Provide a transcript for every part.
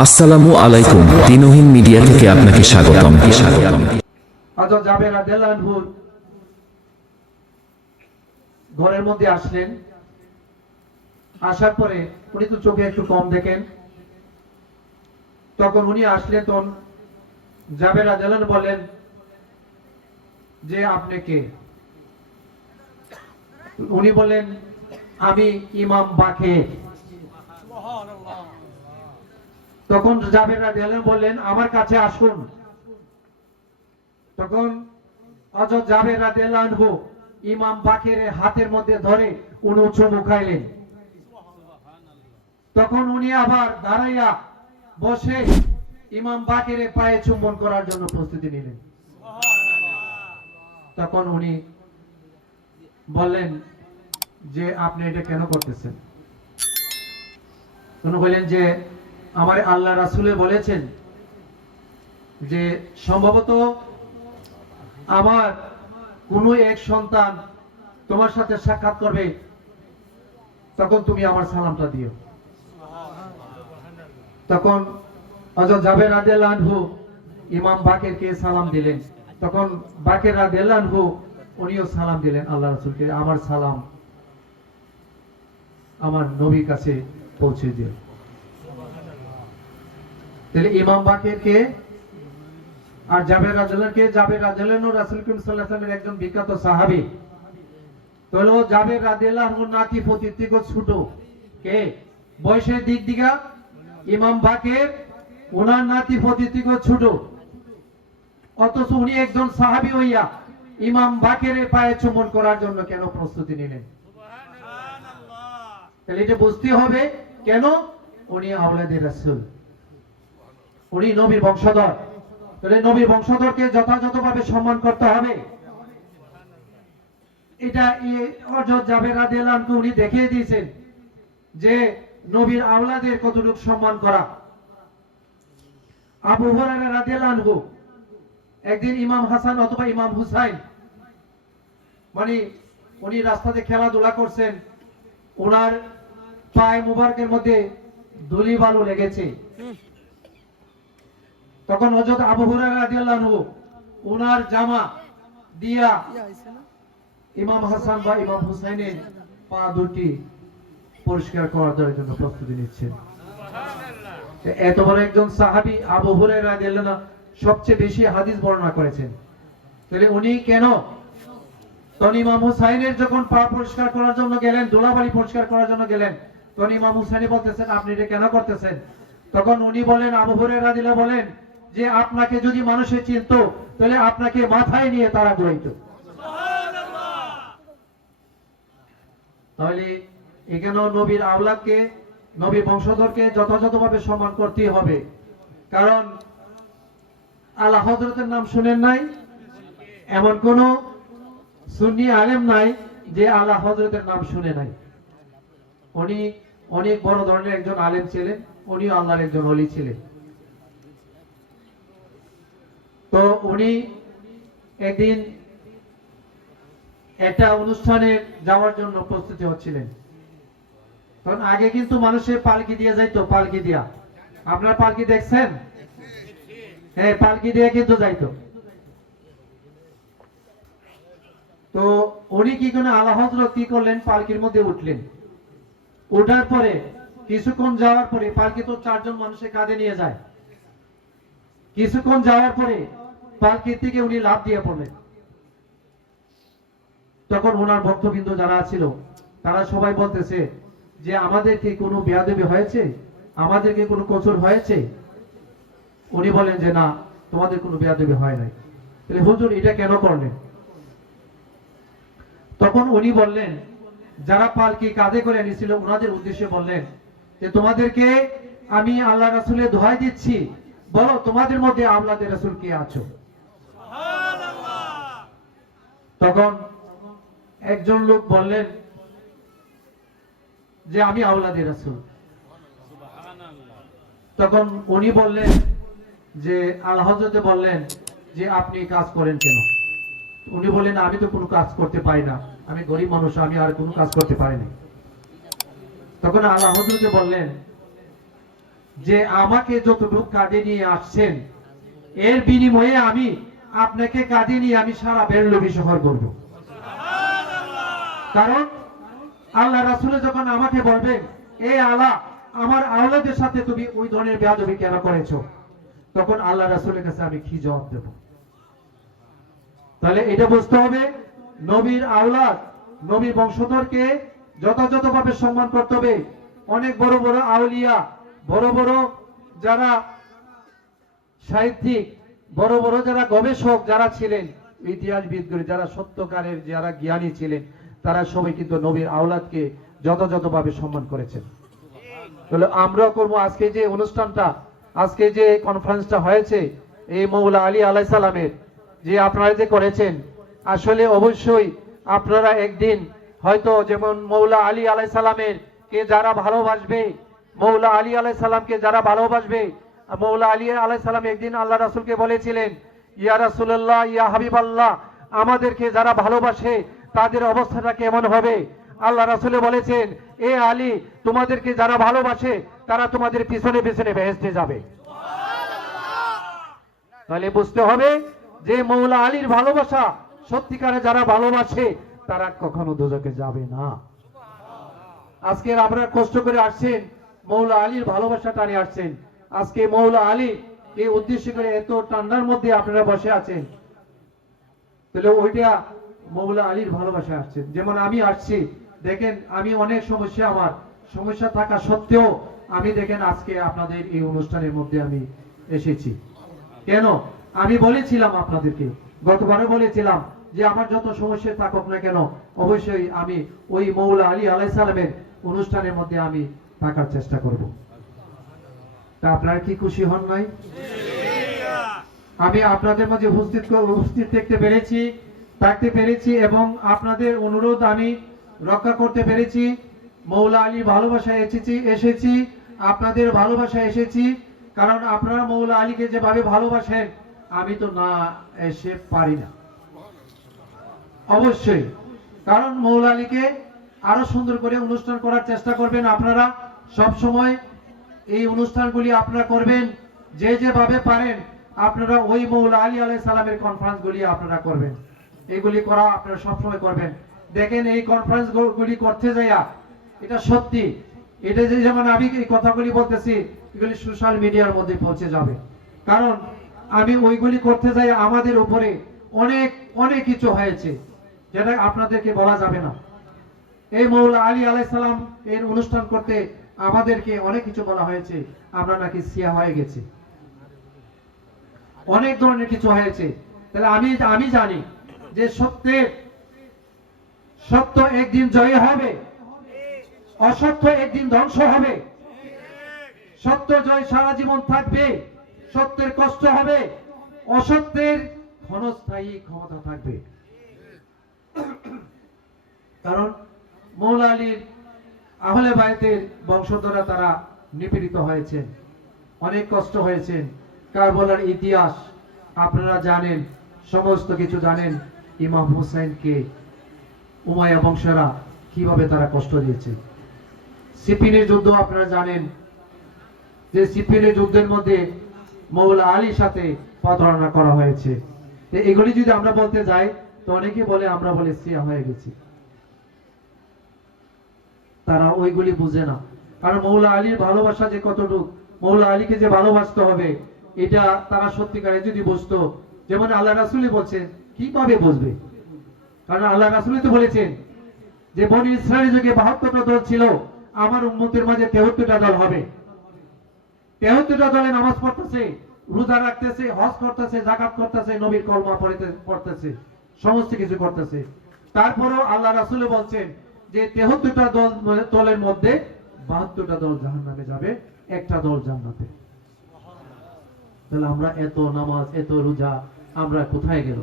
আসসালামু আলাইকুম দিনহীন মিডিয়া থেকে আপনাকে স্বাগতম। স্বাগতম হযরত জাবের রাদিয়াল্লাহু ঘরের মধ্যে আসলেন। আসার পরে উনি তো চোখে একটু কম দেখেন। তখন উনি আসলেন, তখন জাবের রাদিয়াল্লাহু বলেন যে আপনি কে? উনি বলেন আমি ইমাম বাকের। তখন জাবের রাদিয়াল্লাহু আনহু বললেন, আমার কাছে আসুন। তখন হযরত জাবের রাদিয়াল্লাহু আনহু ইমাম বাকেরের হাতের মধ্যে ধরে উনি চুমু খাইলেন। তখন উনি আবার দাঁড়াইয়া বসে ইমাম বাকেরের পায়ে চুম্বন করার জন্য প্রস্তুতি নিলেন। তখন উনি বললেন, যে আপনি এটা কেন করতেছেন? উনি বললেন, যে আমার আল্লাহ রাসূলে বলেছেন যে সম্ভবত আমার কোনো এক সন্তান তোমার সাথে সাক্ষাৎ করবে, তখন তুমি আমার সালামটা দিও। তখন হযরত জাবের রাদিয়াল্লাহু আনহু ইমাম বাকেরকে সালাম দিলেন। তখন বাকের রাদিয়াল্লাহু আনহু উনিও সালাম দিলেন আল্লাহ রাসূলকে, আমার সালাম আমার নবীর কাছে পৌঁছে দিও তাহলে ইমাম বাকের কে? আর জাবের রাজুলানকে জাবের রাজুলান রাসূল করিম সাল্লাল্লাহু আলাইহি একজন বিখ্যাত সাহাবী। তো হলো জাবের রাদিয়াল্লাহু নাতি থেকে ছোট। কে? বয়সের দিক দিকা ইমাম বাকের ওনার নাতি থেকে ছোট। অথচ উনি একজন সাহাবী হইয়া ইমাম বাকেরের পায়ে চুম্বন করার জন্য কেন প্রস্তুতি নিলেন? তাহলে এটা বুঝতে হবে কেন? উনি আওলাদের রাসূল। উনি নবীর বংশধর। তাহলে নবীর বংশধরকে যথাযথভাবে সম্মান করতে হবে। এটা অজত জাবের রাদিয়াল্লাহু উনি দেখিয়ে দিয়েছেন যে নবীর আওলাদের কতটুকু সম্মান করা। আবু হুরায়রা রাদিয়াল্লাহু একদিন ইমাম হাসান অথবা ইমাম হুসাইন মানে উনি রাস্তাতে খেলাধুলা করছেন ওনার পায়ে মুবারকের মধ্যে ধুলি বালু লেগেছে। তখন হযরত আবু হুরায়রা ওনার জামা দিয়া ইমাম হাসান বা ইমাম হুসাইনের পা দুটি পরিষ্কার করার জন্য প্রস্তুতি নিচ্ছেন। এত বড় একজন সাহাবী আবু হুরায়রা রাদিয়াল্লাহু সবচেয়ে বেশি হাদিস বর্ণনা করেছেন। তাহলে উনি কেন? তখন ইমাম হুসাইনের যখন পা পরিষ্কার করার জন্য গেলেন দোলাবাড়ি পরিষ্কার করার জন্য গেলেন, তখন ইমাম হুসাইনি বলতেছেন, আপনি এটা কেন করতেছেন? তখন উনি বলেন আবু হুরায়রা রাদিয়াল্লাহু বলেন যে আপনাকে যদি মানুষে চিনতো, তাহলে আপনাকে মাথায় নিয়ে তারা ঘুরাইতো। তাহলে এখানেও নবীর আওলাদকে নবীর বংশধরকে যথাযথভাবে সম্মান করতেই হবে। কারণ আল্লাহ হজরতের নাম শুনেন নাই, এমন কোন সুন্নি আলেম নাই যে আল্লাহ হজরতের নাম শুনে নাই। উনি অনেক বড় ধরনের একজন আলেম ছিলেন, উনিও আল্লাহর একজন অলি ছিলেন। তো উনি একদিন একটা অনুষ্ঠানে যাওয়ার জন্য প্রস্তুতি হচ্ছিলেন। তখন আগে কিন্তু মানুষের পালকি দিয়ে যাইতো, পালকি দিয়া। আপনার পালকি দেখছেন? হ্যাঁ পালকি দিয়ে কিন্তু যাইতো। তো উনি কি আল্লাহ হজরত কি করলেন? পালকির মধ্যে উঠলেন। ওঠার পরে, কিছুক্ষণ যাওয়ার পরে, পালকি তো চারজন মানুষের কাঁধে নিয়ে যায়। কিছুক্ষণ যাওয়ার পরে পালকির থেকে উনি লাভ দিয়ে পড়লেন। তখন ওনার ভক্তবৃন্দ যারা ছিল, তারা সবাই বলতেছে যে, আমাদের কি কোনো বেয়াদবি হয়েছে? আমাদেরকে কোনো কচুর হয়েছে? উনি বলেন যে, না, তোমাদের কোনো বেয়াদবি হয় নাই। তাহলে হুজুর, এটা কেন করলেন? তখন উনি বললেন, যারা পালকি কাঁধে করে এনেছিল, ওনাদের উদ্দেশ্যে বললেন যে, তোমাদেরকে আমি আল্লাহ রাসুলের দোহাই দিচ্ছি। বলো, তোমাদের মধ্যে আল্লাদের রাসুল কে আছো? তখন একজন লোক বললেন যে, আমি আওলাদের রাসুল। তখন উনি বললেন যে আল্লাহ বললেন যে, আপনি কাজ করেন কেন? উনি বললেন, আমি তো কোনো কাজ করতে পারি না। আমি গরিব মানুষ, আমি আর কোনো কাজ করতে পারিনি তখন আল্লাহ হজরতে বললেন যে, আমাকে যতটুকু কাঁধে নিয়ে আসছেন, এর বিনিময়ে আমি আপনাকে কাঁধে নিয়ে আমি সারা বেরলবি শহর করব কারণ আল্লাহ রাসুলে যখন আমাকে বলবেন, এ আলা, আমার আওলাদের সাথে তুমি ওই ধরনের বেয়াদবি কেন করেছ? তখন আল্লাহ রাসুলের কাছে আমি কি জবাব দেব? তাহলে এটা বুঝতে হবে, নবীর আওলাদ, নবীর বংশধরকে যথাযথভাবে সম্মান করতে হবে। অনেক বড় বড় আউলিয়া, বড় বড় যারা সাহিত্যিক বড় বড় যারা গবেষক যারা ছিলেন, ইতিহাসবিদগুলি, যারা সত্যকারের যারা জ্ঞানী ছিলেন, তারা সবাই কিন্তু নবীর আওলাদকে যথাযথভাবে সম্মান করেছেন। তাহলে আমরা করব। আজকে যে অনুষ্ঠানটা, আজকে যে কনফারেন্সটা হয়েছে, এই মৌলা আলী আলাই সালামের, যে আপনারা যে করেছেন, আসলে অবশ্যই আপনারা একদিন হয়তো যেমন মৌলা আলী আলাই সালামের কে যারা ভালোবাসবে, মৌলা আলী আলাই সালামকে যারা ভালোবাসবে মৌলা আলী আলাই সালাম একদিন আল্লাহ রাসুলকে বলেছিলেন ইয়া রাসুল্লাহ ইয়া হাবিব আল্লাহ আমাদেরকে যারা ভালোবাসে তাদের অবস্থাটা কেমন হবে? আল্লাহ রাসুলে বলেছেন এ আলী তোমাদেরকে যারা ভালোবাসে তারা তোমাদের পিছনে পিছনে বেহেস্তে যাবে। তাহলে বুঝতে হবে যে মৌলা আলীর ভালোবাসা সত্যিকারে যারা ভালোবাসে তারা কখনো দোজকে যাবে না। আজকে আপনারা কষ্ট করে আসছেন মৌলা আলীর ভালোবাসা টানে আসছেন। আজকে মৌলা আলী এই উদ্দেশ্য করে এত ঠান্ডার মধ্যে আপনারা বসে আছেন। তাহলে ওইটা মৌলা আলীর ভালোবাসা আসছেন। যেমন আমি আসছি, দেখেন আমি অনেক সমস্যা আমার। সমস্যা থাকা সত্ত্বেও আমি দেখেন আজকে আপনাদের এই অনুষ্ঠানের মধ্যে আমি এসেছি। কেন? আমি বলেছিলাম আপনাদেরকে গতবারে বলেছিলাম যে আমার যত সমস্যা থাকুক না কেন, অবশ্যই আমি ওই মৌলা আলী আলাই সালামের অনুষ্ঠানের মধ্যে আমি থাকার চেষ্টা করব। তা আপনারা কি খুশি হন নাই? আমি আপনাদের মাঝে উপস্থিত উপস্থিত থাকতে পেরেছি থাকতে পেরেছি এবং আপনাদের অনুরোধ আমি রক্ষা করতে পেরেছি। মৌলা আলী ভালোবাসায় এসেছি এসেছি, আপনাদের ভালোবাসায় এসেছি, কারণ আপনারা মৌলা আলীকে যেভাবে ভালোবাসেন, আমি তো না এসে পারি না। অবশ্যই, কারণ মৌলা আলীকে আরও সুন্দর করে অনুষ্ঠান করার চেষ্টা করবেন আপনারা। সব সময় এই অনুষ্ঠানগুলি আপনারা করবেন, যে যেভাবে পারেন, আপনারা ওই মৌলা আলী আলাই সালামের কনফারেন্স গুলি আপনারা করবেন। এগুলি করা আপনারা সবসময় করবেন। দেখেন এই কনফারেন্স গুলি করতে যাইয়া, এটা সত্যি, এটা যে যেমন আমি এই কথাগুলি বলতেছি, এগুলি সোশ্যাল মিডিয়ার মধ্যে পৌঁছে যাবে। কারণ, আমি ওইগুলি করতে যাই আমাদের উপরে অনেক অনেক কিছু হয়েছে, যেটা আপনাদেরকে বলা যাবে না। এই মৌলা আলী আলাইসালাম এর অনুষ্ঠান করতে আমাদেরকে অনেক কিছু বলা হয়েছে, আমরা নাকি সিয়া হয়ে গেছি। অনেক ধরনের কিছু হয়েছে। তাহলে আমি আমি জানি যে সত্যের সত্য একদিন জয় হবে, অসত্য একদিন ধ্বংস হবে। সত্য জয় সারা জীবন থাকবে, সত্যের কষ্ট হবে, অসত্যের ক্ষণস্থায়ী ক্ষমতা থাকবে। কারণ মৌলা আহলে বায়তের বংশধরা তারা নিপীড়িত হয়েছেন অনেক কষ্ট হয়েছেন কারবলার ইতিহাস আপনারা জানেন, সমস্ত কিছু জানেন, ইমাম হুসাইনকে উমাইয়া বংশেরা কীভাবে তারা কষ্ট দিয়েছে। সিপিনের যুদ্ধ আপনারা জানেন, যে সিপিনের যুদ্ধের মধ্যে মৌলা আলীর সাথে প্রতারণা করা হয়েছে। এগুলি যদি আমরা বলতে যাই, তো অনেকে বলে আমরা বলে সিয়া হয়ে গেছি। তারা ওইগুলি বুঝে না। কারণ মৌলা আলীর ভালোবাসা যে কতটুক, মৌলা আলীকে যে ভালোবাসতে হবে, এটা তারা সত্যিকারে যদি বুঝতো, যেমন আল্লাহ রাসুলি বলছেন, কীভাবে বুঝবে? কারণ আল্লাহ রাসুলি তো বলেছেন যে বনি ইসরায়েল যুগে বাহাত্তরটা দল ছিল, আমার উন্মতের মাঝে তেহত্তরটা দল হবে। তেহত্তরটা দলে নামাজ পড়তেছে, রোজা রাখতেছে, হজ করতেছে জাকাত করতেছে, নবীর কলমা পড়তেছে, সমস্ত কিছু করতেছে। তারপরেও আল্লাহ রাসুলে বলছেন যে তেহত্তরটা দল দলের মধ্যে বাহাত্তরটা দল জাহান নামে যাবে, একটা দল জান্নাতে। তাহলে আমরা এত নামাজ, এত রোজা, আমরা কোথায় গেল?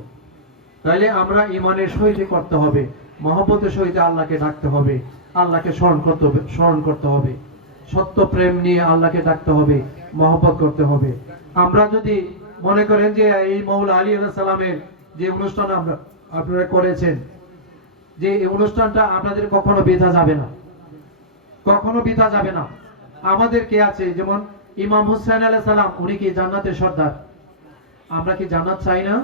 তাইলে আমরা ইমানের সহিত করতে হবে, মহব্বতের সহিত আল্লাহকে ডাকতে হবে, আল্লাহকে স্মরণ করতে হবে, স্মরণ করতে হবে। সত্য প্রেম নিয়ে আল্লাহকে ডাকতে হবে, মহব্বত করতে হবে। আমরা যদি মনে করেন যে এই মৌলা আলী আল্লাহ সালামের যে অনুষ্ঠান আমরা আপনারা করেছেন যে এই অনুষ্ঠানটা আপনাদের কখনো বেঁধা যাবে না। কখনো বিধা যাবে না। আমাদের কে আছে? যেমন ইমাম হুসাইন আলাইহিস সালাম উনি কি জান্নাতের সর্দার? আমরা কি জান্নাত চাই না?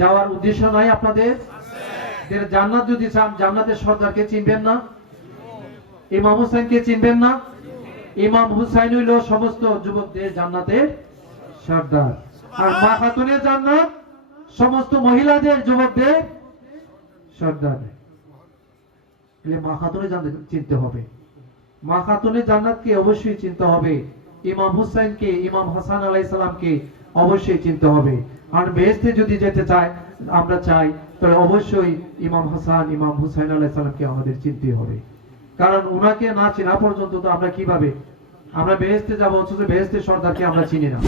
যাওয়ার উদ্দেশ্য নাই আপনাদের? জান্নাত যদি চান জান্নাতের সর্দারকে চিনবেন না? ইমাম হুসাইনকে চিনবেন না? ইমাম হুসাইন হইল সমস্ত যুবকদের জান্নাতের সর্দার। আর মা খাতুনের জান্নাত সমস্ত মহিলাদের যুবকদের সর্দার এলে মা জান্নাত চিনতে হবে। মা খাতুনের জান্নাতকে অবশ্যই চিনতে হবে। ইমাম হুসাইনকে, ইমাম হাসান আলাইহিস সালামকে অবশ্যই চিনতে হবে। আর বেহেশতে যদি যেতে চায়, আমরা চাই, তাহলে অবশ্যই ইমাম হাসান, ইমাম হুসাইন আলাইহিস সালামকে আমাদের চিনতে হবে। কারণ উনাকে না চেনা পর্যন্ত তো আমরা কীভাবে? আমরা বেহেস্তে যাব, অথচ বেহেশতের সর্দারকে আমরা চিনি না।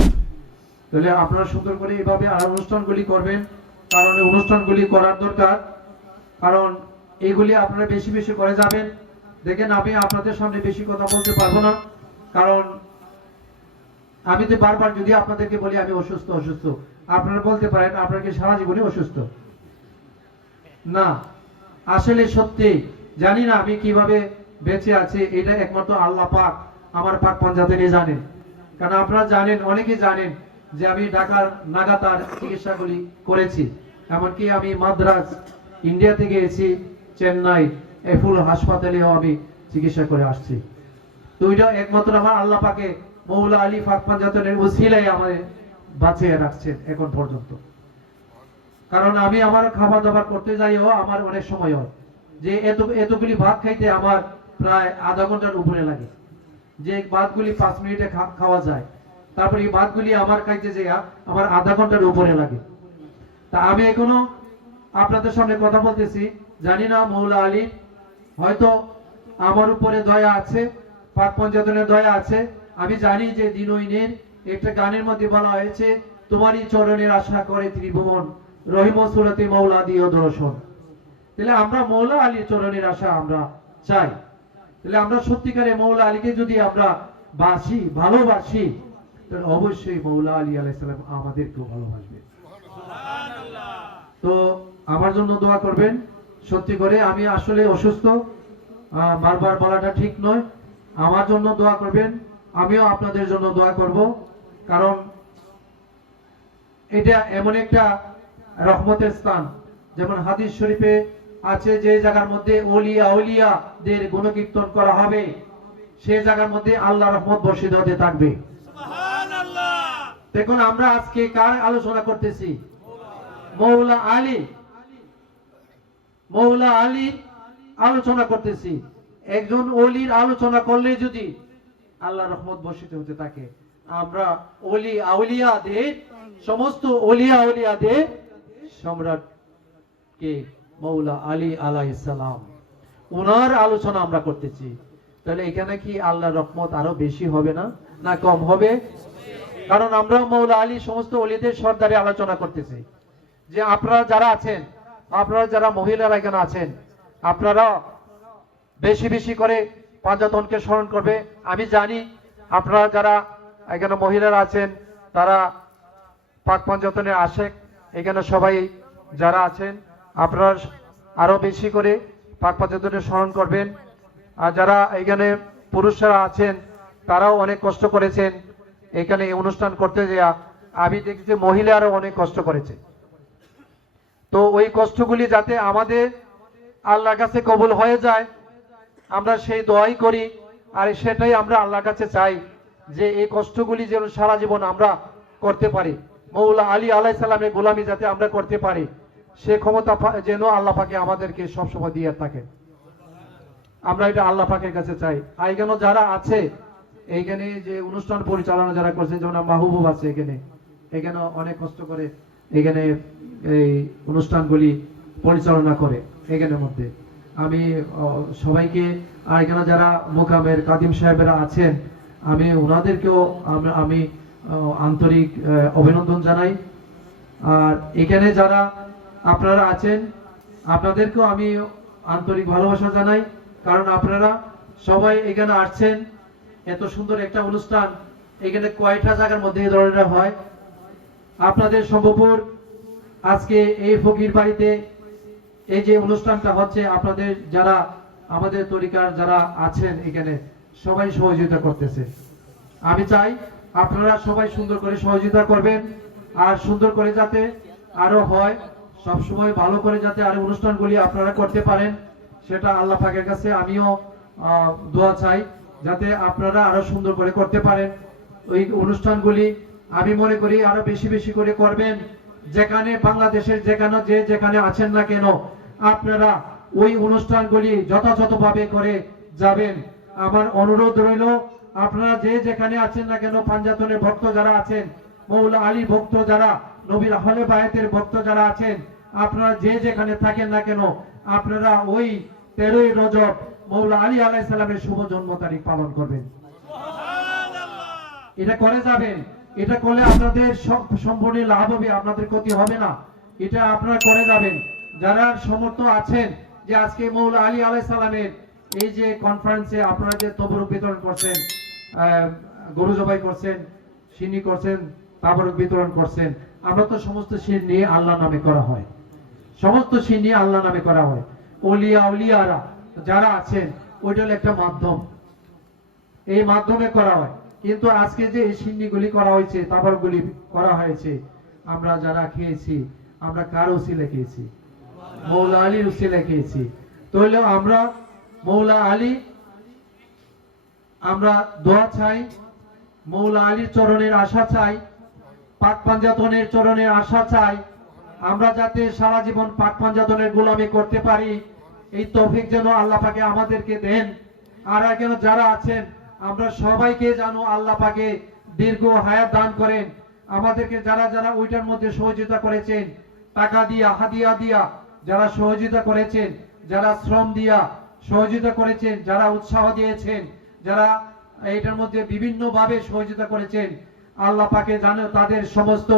তাহলে আপনারা সুন্দর করে এইভাবে আর অনুষ্ঠানগুলি করবেন। কারণ অনুষ্ঠানগুলি করার দরকার। কারণ এইগুলি আপনারা বেশি বেশি করে যাবেন। দেখেন আমি আপনাদের সামনে বেশি কথা বলতে পারব না। কারণ আমি তো বারবার যদি আপনাদেরকে বলি, আমি অসুস্থ অসুস্থ। আপনারা বলতে পারেন আপনাকে সারা জীবনে অসুস্থ? না। আসলে সত্যি, জানি না আমি কীভাবে বেঁচে আছি, এটা একমাত্র আল্লাহ পাক আমার পাক পঞ্জাবেরই জানেন। কারণ আপনারা জানেন অনেকে জানেন যে আমি ঢাকার নাগাতার চিকিৎসাগুলি করেছি। এমনকি আমি মাদ্রাজ ইন্ডিয়া থেকে এসি চেন্নাই এফুল হাসপাতালেও আমি চিকিৎসা করে আসছি। তো ওইটা একমাত্র আমার আল্লাহ পাকে মৌলা আলী ফাক পাঞ্জাতনের উসিলাই আমাদের বাঁচিয়ে রাখছেন এখন পর্যন্ত। কারণ আমি আমার খাবার দাবার করতে যাইও, আমার অনেক সময় হয়। যে এত এতগুলি ভাত খাইতে আমার প্রায় আধা ঘণ্টার উপরে লাগে। যে ভাতগুলি পাঁচ মিনিটে খাওয়া যায়, তারপরে এই ভাতগুলি আমার খাইতে যে আমার আধা ঘণ্টার উপরে লাগে। তা আমি এখনও আপনাদের সামনে কথা বলতেছি। জানি না মৌলা আলী, হয়তো আমার উপরে দয়া আছে, পাক পঞ্চায়েতের দয়া আছে। আমি জানি যে দিনইনের একটা গানের মধ্যে বলা হয়েছে, তোমারই চরণের আশা করে ত্রিভুবন, রহিম সুরতে মৌলা দিও দর্শন। তাহলে আমরা মৌলা আলীর চরণের আশা আমরা চাই। তাহলে আমরা সত্যিকারে মৌলা আলীকে যদি আমরা বাসি, ভালোবাসি, তাহলে অবশ্যই মৌলা আলী আলাইসালাম আমাদেরকেও ভালোবাসবে। তো আমার জন্য দোয়া করবেন। সত্যি করে আমি আসলে অসুস্থ। বারবার বলাটা ঠিক নয়। আমার জন্য দোয়া করবেন। আমিও আপনাদের জন্য দোয়া করব। কারণ এটা এমন একটা রহমতের স্থান। যেমন হাদিস শরীফে আছে যে জায়গার মধ্যে ওলিয়া ওলিয়াদের গুণকীর্তন করা হবে সেই জায়গার মধ্যে আল্লাহ রহমত বর্ষিত হতে থাকবে। দেখুন আমরা আজকে কার আলোচনা করতেছি? মৌলা আলী। মৌলা আলী আলোচনা করতেছি। একজন অলির আলোচনা করলে যদি আল্লাহ রহমত বর্ষিত হতে থাকে, আমরা অলি আউলিয়াদের, সমস্ত অলিয়া আউলিয়াদের সম্রাট কে মৌলা আলী আলাইসালাম ওনার আলোচনা আমরা করতেছি। তাহলে এখানে কি আল্লাহ রহমত আরও বেশি হবে না না কম হবে? কারণ আমরা মৌলা আলী সমস্ত অলিদের সর্দারে আলোচনা করতেছি। যে আপনারা যারা আছেন আপনারা যারা মহিলারা এখানে আছেন, আপনারা বেশি বেশি করে পাঞ্জাতনকে স্মরণ করবে। আমি জানি আপনারা যারা এখানে মহিলারা আছেন, তারা পাক পঞ্জাতনের আশেক। এখানে সবাই যারা আছেন, আপনারা আরও বেশি করে পাক পঞ্জাতনের স্মরণ করবেন। আর যারা এখানে পুরুষরা আছেন, তারাও অনেক কষ্ট করেছেন। এখানে অনুষ্ঠান করতে যাওয়া আমি দেখছি মহিলারও অনেক কষ্ট করেছে। তো ওই কষ্টগুলি যাতে আমাদের আল্লাহর কাছে কবুল হয়ে যায়, আমরা সেই দোয়াই করি আর সেটাই আমরা আল্লাহর কাছে চাই যে এই কষ্টগুলি যেন সারা জীবন আমরা করতে পারি। মৌলা আলী আলাই সালামের গোলামি যাতে আমরা করতে পারি, সে ক্ষমতা যেন আল্লাহ পাকে আমাদেরকে সবসময় দিয়ে থাকে। আমরা এটা আল্লাহ পাকের কাছে চাই। আর এখানে যারা আছে, এইখানে যে অনুষ্ঠান পরিচালনা যারা করছে, যেমন মাহবুব আছে এখানে এখানে অনেক কষ্ট করে এখানে এই অনুষ্ঠানগুলি পরিচালনা করে এখানের মধ্যে। আমি সবাইকে আর এখানে যারা মোকামের কাদিম সাহেবেরা আছেন, আমি ওনাদেরকেও আমি আন্তরিক অভিনন্দন জানাই। আর এখানে যারা আপনারা আছেন, আপনাদেরকেও আমি আন্তরিক ভালোবাসা জানাই, কারণ আপনারা সবাই এখানে আসছেন। এত সুন্দর একটা অনুষ্ঠান, এখানে কয়টা জায়গার মধ্যে এই ধরনের হয়? আপনাদের সম্ভবপুর আজকে এই ফকির বাড়িতে এই যে অনুষ্ঠানটা হচ্ছে, আপনাদের যারা, আমাদের তরিকার যারা আছেন এখানে, সবাই সহযোগিতা করতেছে। আমি চাই আপনারা সবাই সুন্দর করে সহযোগিতা করবেন, আর সুন্দর করে যাতে আরও হয় সব সময় ভালো করে যাতে আরও অনুষ্ঠানগুলি আপনারা করতে পারেন, সেটা আল্লাহ পাকের কাছে আমিও দোয়া চাই, যাতে আপনারা আরও সুন্দর করে করতে পারেন। ওই অনুষ্ঠানগুলি আমি মনে করি আরও বেশি বেশি করে করবেন। যেখানে বাংলাদেশের যেখানে যে যেখানে আছেন না কেন আপনারা ওই অনুষ্ঠানগুলি যথাযথভাবে করে যাবেন। আমার অনুরোধ রইল আপনারা যে যেখানে আছেন না কেন পাঞ্জাতনের ভক্ত যারা আছেন মৌলা আলী ভক্ত যারা নবীর আহলে বায়াতের ভক্ত যারা আছেন আপনারা যে যেখানে থাকেন না কেন আপনারা ওই তেরোই রজব মৌলা আলী আলাইহিস সালামের শুভ জন্ম তারিখ পালন করবেন। এটা করে যাবেন। এটা করলে আপনাদের সব সম্পূর্ণ লাভ হবে, আপনাদের ক্ষতি হবে না। এটা আপনারা করে যাবেন। যারা সমর্থ আছেন যে আজকে মৌলা আলী আলাই সালামের এই যে কনফারেন্সে আপনারা যে তবরক বিতরণ করছেন গরু জবাই করছেন, সিন্নি করছেন, তাবরক বিতরণ করছেন, আমরা তো সমস্ত সিন নিয়ে আল্লাহ নামে করা হয়। সমস্ত সিন নিয়ে আল্লাহ নামে করা হয়। অলিয়া উলিয়ারা যারা আছেন, ওইটা হলো একটা মাধ্যম। এই মাধ্যমে করা হয়। কিন্তু আজকে যে এই সিন্নিগুলি করা হয়েছে তাবারগুলি করা হয়েছে, আমরা যারা খেয়েছি, আমরা কার উসিলে খেয়েছি? মৌলা আলীর উসিলে খেয়েছি। তাহলে আমরা, মৌলা আলী, আমরা দোয়া চাই, মৌলা আলীর চরণের আশা চাই, পাক পাঞ্জাতনের চরণের আশা চাই, আমরা যাতে সারা জীবন পাক পাঞ্জাতনের গোলামি করতে পারি, এই তৌফিক যেন আল্লাহ পাকে আমাদেরকে দেন। আর কেন যারা আছেন আমরা সবাইকে যেন আল্লাহ পাকে দীর্ঘ হায়াত দান করেন। আমাদেরকে যারা যারা ওইটার মধ্যে সহযোগিতা করেছেন, টাকা দিয়া, হাদিয়া দিয়া যারা সহযোগিতা করেছেন, যারা শ্রম দিয়া সহযোগিতা করেছেন, যারা উৎসাহ দিয়েছেন, যারা এইটার মধ্যে বিভিন্ন ভাবে সহযোগিতা করেছেন, আল্লাহ পাকে জানো তাদের সমস্ত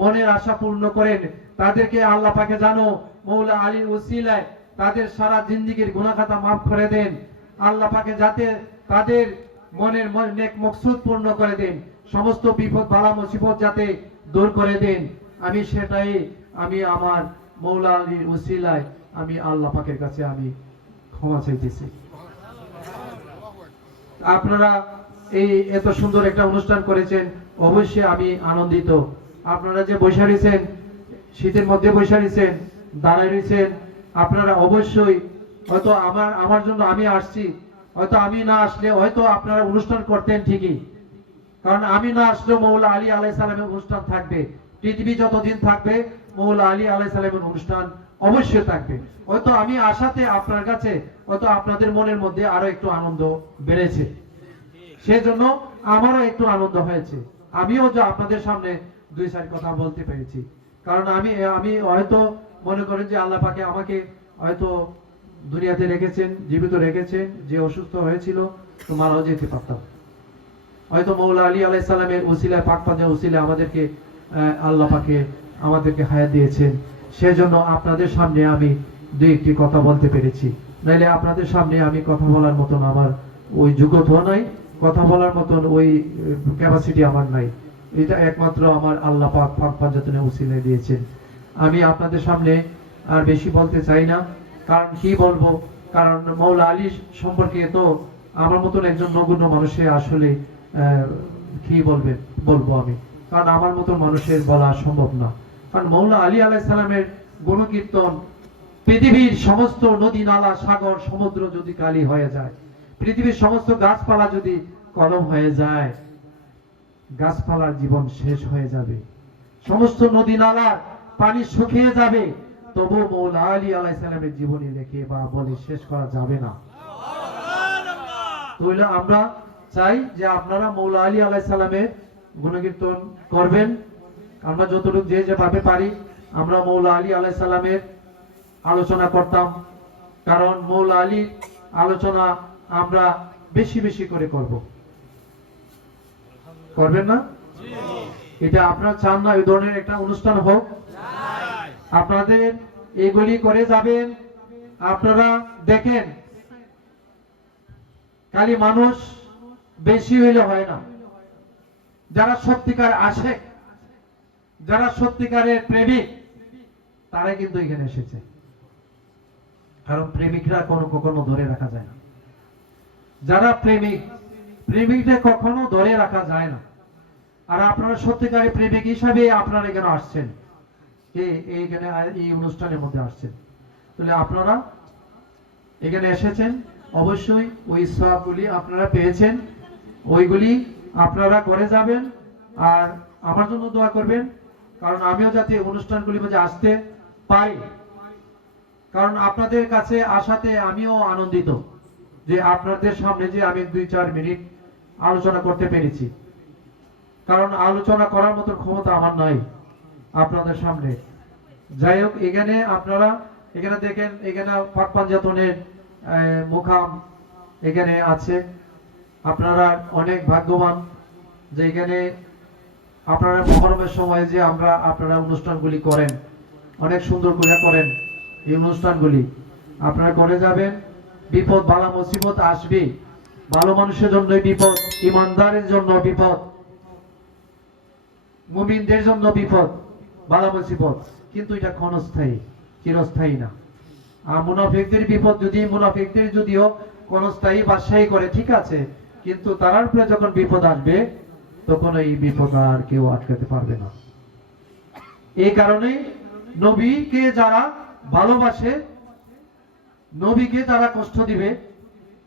মনের আশা পূর্ণ করেন। তাদেরকে আল্লাহ পাকে জানো মৌলা আলীর ওসিলায় তাদের সারা জিন্দিগির গুণাখাতা মাফ করে দেন। আল্লাহ পাকে যাতে তাদের মনের নেক মকসুদ পূর্ণ করে দেন। সমস্ত বিপদ, বালা মুসিবত যাতে দূর করে দেন। আমি সেটাই, আমি আমার মৌলা আলীর ওসিলায় আমি আল্লাহ পাকের কাছে আমি ক্ষমা চাইতেছি। আপনারা এই এত সুন্দর একটা অনুষ্ঠান করেছেন, অবশ্যই আমি আনন্দিত। আপনারা যে বৈশা রয়েছেন, শীতের মধ্যে বৈশা রয়েছেন, দাঁড়ায় রয়েছেন, আপনারা অবশ্যই হয়তো আমার আমার জন্য আমি আসছি হয়তো আমি না আসলে, হয়তো আপনারা অনুষ্ঠান করতেন ঠিকই। কারণ আমি না আসলেও মৌলা আলী আলাই সালামের অনুষ্ঠান থাকবে। পৃথিবী যতদিন থাকবে, মৌলা আলী আলাই সালামের অনুষ্ঠান অবশ্যই থাকবে। হয়তো আমি আসাতে আপনার কাছে, হয়তো আপনাদের মনের মধ্যে আরও একটু আনন্দ বেড়েছে। সেজন্য আমারও একটু আনন্দ হয়েছে। আমিও যে আপনাদের সামনে দুই চার কথা বলতে পেরেছি। কারণ আমি আমি হয়তো মনে করেন যে আল্লাহ পাকে আমাকে হয়তো দুনিয়াতে রেখেছেন, জীবিত রেখেছেন, যে অসুস্থ হয়েছিল, তো মারাও যেতে পারতাম। হয়তো মৌলা আলী আলাই সালামের উসিলায়, পাক পাঞ্জা উসিলায় আমাদেরকে আল্লাহ পাকে আমাদেরকে হায়াত দিয়েছেন। সেজন্য আপনাদের সামনে আমি দুই একটি কথা বলতে পেরেছি। নাইলে আপনাদের সামনে আমি কথা বলার মতন আমার ওই যোগ্যতাও নাই, কথা বলার মতন ওই ক্যাপাসিটি আমার নাই। এটা একমাত্র আমার আল্লাহ পাক পাক পাঞ্জাতনে উসিলায় দিয়েছেন। আমি আপনাদের সামনে আর বেশি বলতে চাই না। কারণ কি বলব? কারণ মৌলা আলী সম্পর্কে তো আমার মতন একজন নগণ্য মানুষে আসলে কি বলবে, বলব আমি। কারণ আমার মতন মানুষের বলা সম্ভব না। কারণ মৌলা আলী আলাহ সালামের গুণকীর্তন পৃথিবীর সমস্ত নদী, নালা, সাগর, সমুদ্র যদি কালি হয়ে যায়, পৃথিবীর সমস্ত গাছপালা যদি কলম হয়ে যায়, গাছপালার জীবন শেষ হয়ে যাবে। সমস্ত নদী নালার পানি শুকিয়ে যাবে। তবু মৌলা আলী আলাহ সালামের জীবনী লেখে বা বলে শেষ করা যাবে না। তাহলে আমরা চাই যে আপনারা মৌলা আলী আলাহ সালামের গুণকীর্তন করবেন। আমরা যতটুকু যে যেভাবে পারি আমরা মৌলা আলী আলাহ সালামের আলোচনা করতাম। কারণ মৌলা আলীর আলোচনা আমরা বেশি বেশি করে করব। করবেন না? এটা আপনারা চান না এই ধরনের একটা অনুষ্ঠান হোক। আপনাদের এগুলি করে যাবেন। আপনারা দেখেন, খালি মানুষ বেশি হইলে হয় না। যারা সত্যিকার আসে যারা সত্যিকারের প্রেমিক তারা কিন্তু এখানে এসেছে। কারণ প্রেমিকরা কোনো কখনো ধরে রাখা যায় না। যারা প্রেমিক প্রেমিকটা কখনো ধরে রাখা যায় না। আর আপনারা সত্যিকারী প্রেমিক হিসাবে আপনারা এখানে আসছেন? এই- এইখানে এই অনুষ্ঠানের মধ্যে আসছেন। তাহলে আপনারা এখানে এসেছেন, অবশ্যই ওই সবগুলি আপনারা পেয়েছেন, ওইগুলি আপনারা করে যাবেন আর আমার জন্য দোয়া করবেন, কারণ আমিও যাতে অনুষ্ঠানগুলির মধ্যে আসতে পারি। কারণ আপনাদের কাছে আসাতে আমিও আনন্দিত যে আপনাদের সামনে যে আমি দুই চার মিনিট আলোচনা করতে পেরেছি। কারণ আলোচনা করার মতো ক্ষমতা আমার নাই। আপনাদের সামনে। যাই হোক এখানে আপনারা এখানে দেখেন এখানে পাক পাঞ্জাতনের আহ, মুকাম এখানে আছে। আপনারা অনেক ভাগ্যবান যে এখানে আপনারা মহরমের সময় যে আমরা আপনারা অনুষ্ঠানগুলি করেন অনেক সুন্দর করে করেন এই অনুষ্ঠানগুলি। আপনারা করে যাবেন বিপদ বালা মুসিবত আসবে। ভালো মানুষের জন্য বিপদ ইমানদারের জন্য বিপদ মুমিনদের জন্য বিপদ। বালা। মুসিবত কিন্তু এটা ক্ষণস্থায়ী, চিরস্থায়ী না। আর মুনাফিকদের বিপদ যদি, মুনাফিকদের যদিও ক্ষণস্থায়ী বাদশাহী করে, ঠিক আছে। কিন্তু তারার উপরে যখন বিপদ আসবে, তখন এই বিপদ আর কেউ আটকাতে পারবে না। এই কারণে নবীকে যারা ভালোবাসে, নবীকে যারা কষ্ট দিবে,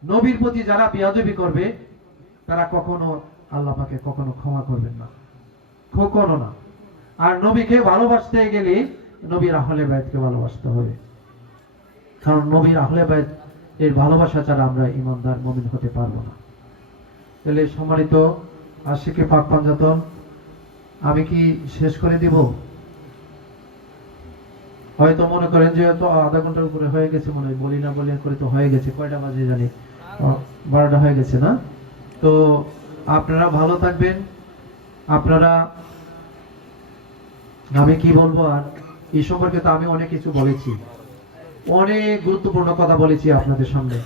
নবীর প্রতি যারা বিয়াদবি করবে, তারা কখনো আল্লাহ কখনো ক্ষমা করবেন না। কখনো না। আর নবীকে ভালোবাসতে গেলে নবীর আহলে বাইতকে ভালোবাসতে হবে। কারণ নবীর আহলে বাইত, এর ভালোবাসা ছাড়া আমরা ইমানদার মমিন হতে পারব না। তাহলে সম্মানিত আশিকে পাক পাঞ্জাতন, আমি কি শেষ করে দিব? হয়তো মনে করেন যে তো আধা ঘণ্টার উপরে হয়ে গেছে মনে হয়, বলি না বলি করে তো হয়ে গেছে, কয়টা বাজে জানি? বারোটা হয়ে গেছে না? তো আপনারা ভালো থাকবেন, আপনারা আমি কি বলব আর? এই সম্পর্কে তো আমি অনেক কিছু বলেছি। অনেক গুরুত্বপূর্ণ কথা বলেছি আপনাদের সামনে।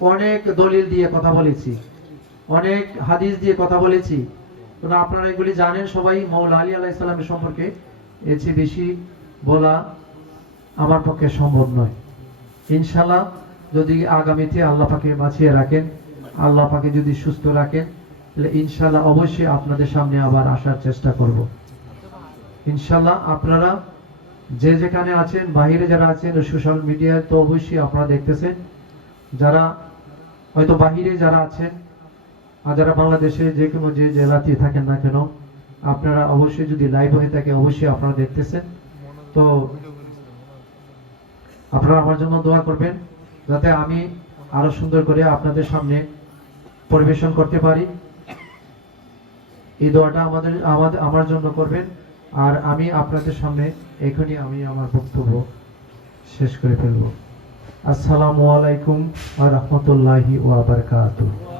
অনেক দলিল দিয়ে কথা বলেছি। অনেক হাদিস দিয়ে কথা বলেছি। আপনারা এগুলি জানেন সবাই মৌলা আলী আলাহ সম্পর্কে। এর বেশি বলা আমার পক্ষে সম্ভব নয়। ইনশাল্লাহ যদি আগামীতে আল্লাহ পাকে বাঁচিয়ে রাখেন, আল্লাহ পাকে যদি সুস্থ রাখেন, তাহলে ইনশাল্লাহ অবশ্যই আপনাদের সামনে আবার আসার চেষ্টা করব। ইনশাল্লাহ আপনারা যে যেখানে আছেন, বাহিরে যারা আছেন, সোশ্যাল মিডিয়ায় তো অবশ্যই আপনারা দেখতেছেন। যারা হয়তো বাহিরে যারা আছেন আর যারা বাংলাদেশে যে কোনো যে জেলাতে থাকেন না কেন, আপনারা অবশ্যই যদি লাইভ হয়ে থাকে, অবশ্যই আপনারা দেখতেছেন। তো আপনারা আমার জন্য দোয়া করবেন, যাতে আমি আরও সুন্দর করে আপনাদের সামনে পরিবেশন করতে পারি। এই দোয়াটা আমাদের আমাদের, আমার জন্য করবেন। আর আমি আপনাদের সামনে এখনই আমি আমার বক্তব্য শেষ করে ফেলব। আসসালামু আলাইকুম ওয়া রহমতুল্লাহি ওয়া বারাকাতুহু।